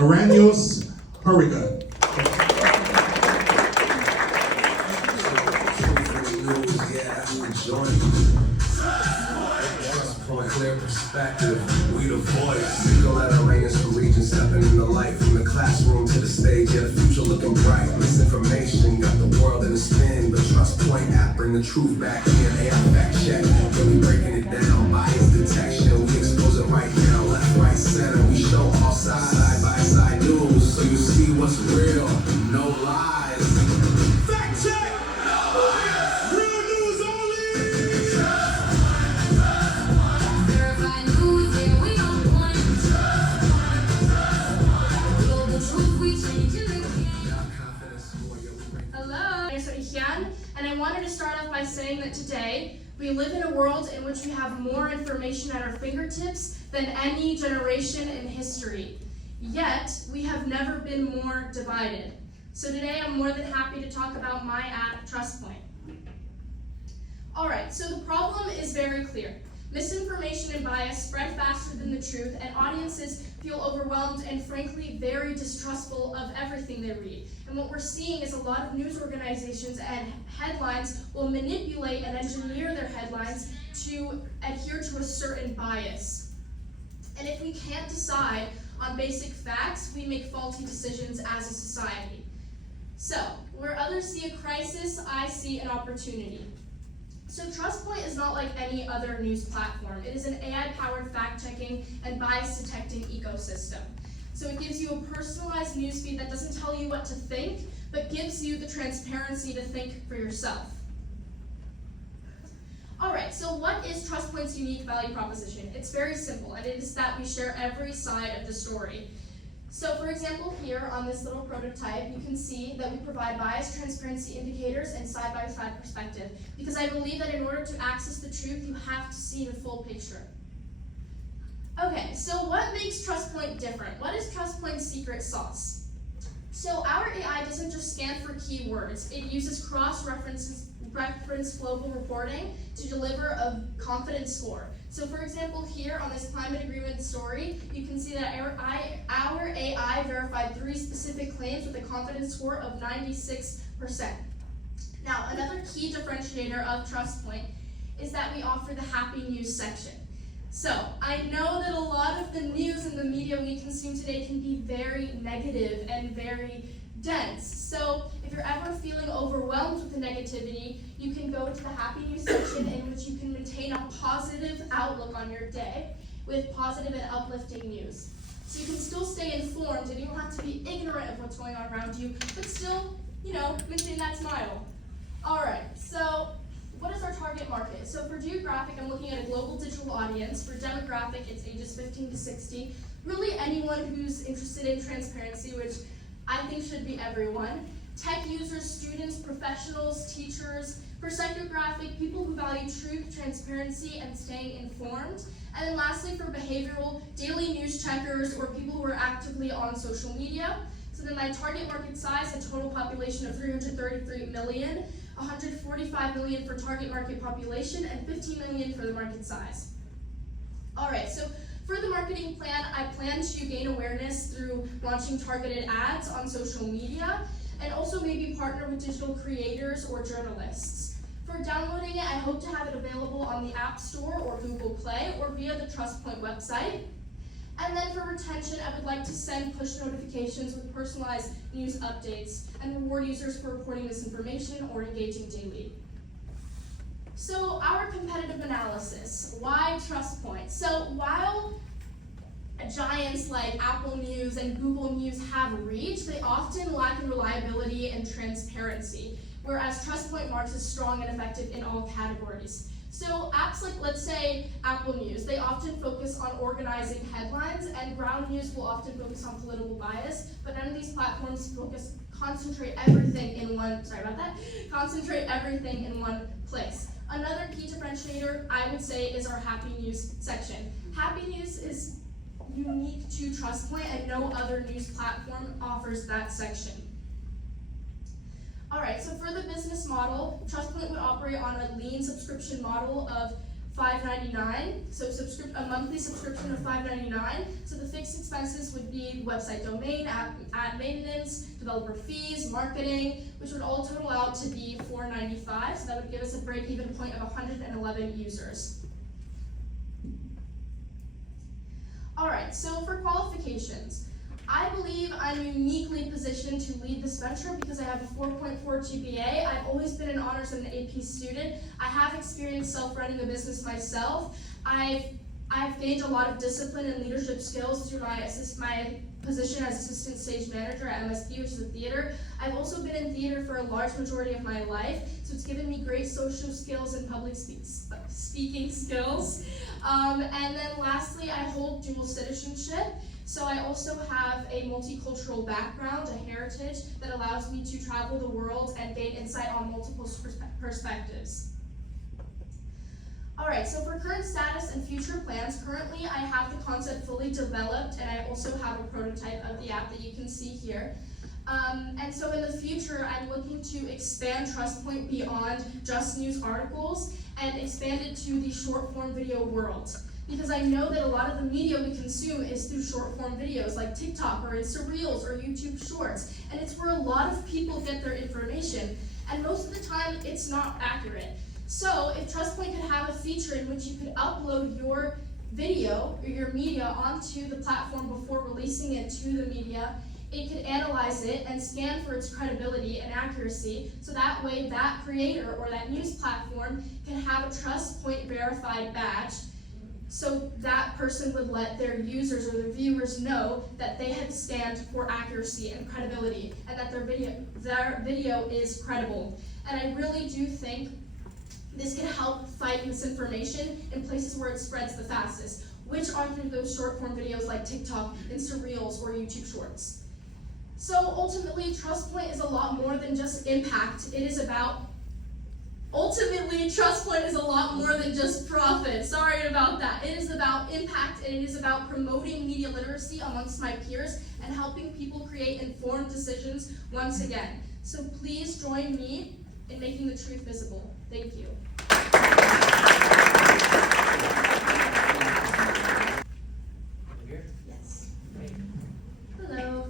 Aranios Hurrigan. From a clear perspective, we the voice. Nicolett Aranios from Region, stepping in the light from the classroom to the stage. Yeah, the future looking bright. Misinformation got the world in a spin. The Trust Point app bring the truth back in. AI fact check, really breaking it down. Bias detection, we expose it right now. Left, right, center, we show all sides. Side by side news, so you see what's real. No lies. Fact check. Real news only. Hello, I'm Nicolett, and I wanted to start off by saying that today we live in a world in which we have more information at our fingertips than any generation in history. Yet, we have never been more divided. So today I'm more than happy to talk about my app, TrustPoint. Alright, so the problem is very clear. Misinformation and bias spread faster than the truth, and audiences feel overwhelmed and frankly very distrustful of everything they read. And what we're seeing is a lot of news organizations and headlines will manipulate and engineer their headlines to adhere to a certain bias. And if we can't decide on basic facts, we make faulty decisions as a society. So, where others see a crisis, I see an opportunity. So TrustPoint is not like any other news platform. It is an AI-powered fact-checking and bias-detecting ecosystem. So it gives you a personalized newsfeed that doesn't tell you what to think, but gives you the transparency to think for yourself. Alright, so what is TrustPoint's unique value proposition? It's very simple, and it is that we share every side of the story. So for example, here on this little prototype, you can see that we provide bias transparency indicators and side-by-side perspective, because I believe that in order to access the truth, you have to see the full picture. Okay, so what makes TrustPoint different? What is TrustPoint's secret sauce? So our AI doesn't just scan for keywords, it uses cross-reference global reporting to deliver a confidence score. So for example, here on this climate agreement story, you can see that our AI verified 3 specific claims with a confidence score of 96%. Now, another key differentiator of TrustPoint is that we offer the happy news section. So, I know that a lot of the news and the media we consume today can be very negative and very dense. So, if you're ever feeling overwhelmed with the negativity, you can go to the happy news section in which you can maintain a positive outlook on your day with positive and uplifting news. So you can still stay informed and you don't have to be ignorant of what's going on around you, but still, maintain that smile. Alright, so what is our target market? So for geographic, I'm looking at a global digital audience. For demographic, it's ages 15 to 60. Really anyone who's interested in transparency, which I think should be everyone. Tech users, students, professionals, teachers. For psychographic, people who value truth, transparency, and staying informed. And then lastly, for behavioral, daily news checkers or people who are actively on social media. So then my target market size, a total population of 333 million, 145 million for target market population, and 15 million for the market size. Alright, so for the marketing plan, I plan to gain awareness through launching targeted ads on social media, and also maybe partner with digital creators or journalists. For downloading it, I hope to have it available on the App Store or Google Play or via the TrustPoint website. And then for retention, I would like to send push notifications with personalized news updates and reward users for reporting misinformation or engaging daily. So our competitive analysis, why TrustPoint? So while giants like Apple News and Google News have reach, they often lack in reliability and transparency, whereas TrustPoint marks as strong and effective in all categories. So apps like, let's say, Apple News, they often focus on organizing headlines, and Ground News will often focus on political bias, but none of these platforms concentrate everything in one place. Another key differentiator, I would say, is our Happy News section. Happy News is unique to TrustPoint, and no other news platform offers that section. Alright, so for the business model, TrustPoint would operate on a lean subscription model of $5.99, so a monthly subscription of $5.99. So the fixed expenses would be website domain, ad maintenance, developer fees, marketing, which would all total out to be $4.95. So that would give us a break-even point of 111 users. All right, so for qualifications, I believe I'm uniquely positioned to lead this venture because I have a 4.4 GPA. I've always been an honors and an AP student. I have experience self-running a business myself. I've gained a lot of discipline and leadership skills through my position as assistant stage manager at MSP, which is a theater. I've also been in theater for a large majority of my life, so it's given me great social skills and public speaking skills. And then lastly, I hold dual citizenship. So I also have a multicultural background, a heritage that allows me to travel the world and gain insight on multiple perspectives. All right, so for current status and future plans, currently I have the concept fully developed, and I also have a prototype of the app that you can see here. And so in the future, I'm looking to expand TrustPoint beyond just news articles and expand it to the short form video world. Because I know that a lot of the media we consume is through short form videos like TikTok or Insta Reels or YouTube Shorts. And it's where a lot of people get their information. And most of the time, it's not accurate. So if TrustPoint could have a feature in which you could upload your video or your media onto the platform before releasing it to the media, it could analyze it and scan for its credibility and accuracy, so that way that creator or that news platform can have a TrustPoint verified badge, so that person would let their users or their viewers know that they have scanned for accuracy and credibility, and that their video is credible. And I really do think this can help fight misinformation in places where it spreads the fastest, which are through those short form videos like TikTok, Insta Reels, or YouTube Shorts. So ultimately, TrustPoint is a lot more than just impact. Ultimately, TrustPoint is a lot more than just profit. Sorry about that. It is about impact, and it is about promoting media literacy amongst my peers and helping people create informed decisions once again. So please join me in making the truth visible. Thank you. Yes. Hello.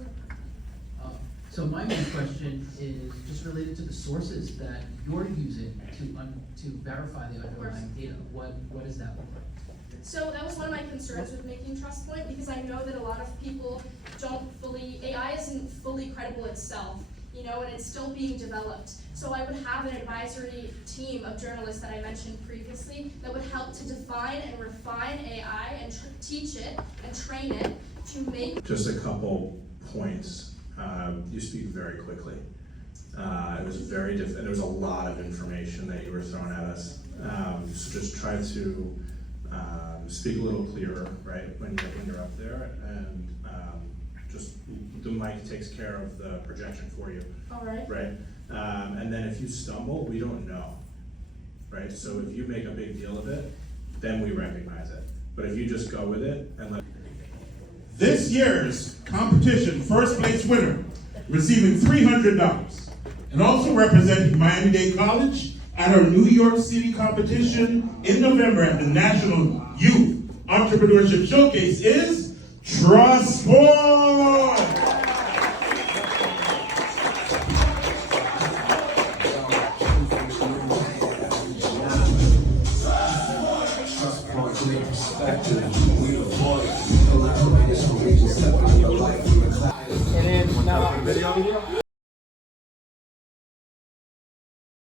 So my main question is just related to the sources that you're using to verify the underlying data. What does that look like? So that was one of my concerns with making TrustPoint, because I know that a lot of people AI isn't fully credible itself, and it's still being developed. So I would have an advisory team of journalists that I mentioned previously that would help to define and refine AI and teach it and train it to make. Just a couple points. You speak very quickly. It was very different. There was a lot of information that you were throwing at us. So just try to speak a little clearer, right, when you're up there, and just the mic takes care of the projection for you. All right. Right. And then if you stumble, we don't know, right? So if you make a big deal of it, then we recognize it. But if you just go with it and let. This year's competition first place winner, receiving $300, and also representing Miami-Dade College at our New York City competition in November at the National Youth Entrepreneurship Showcase is TrustPoint. And then now video.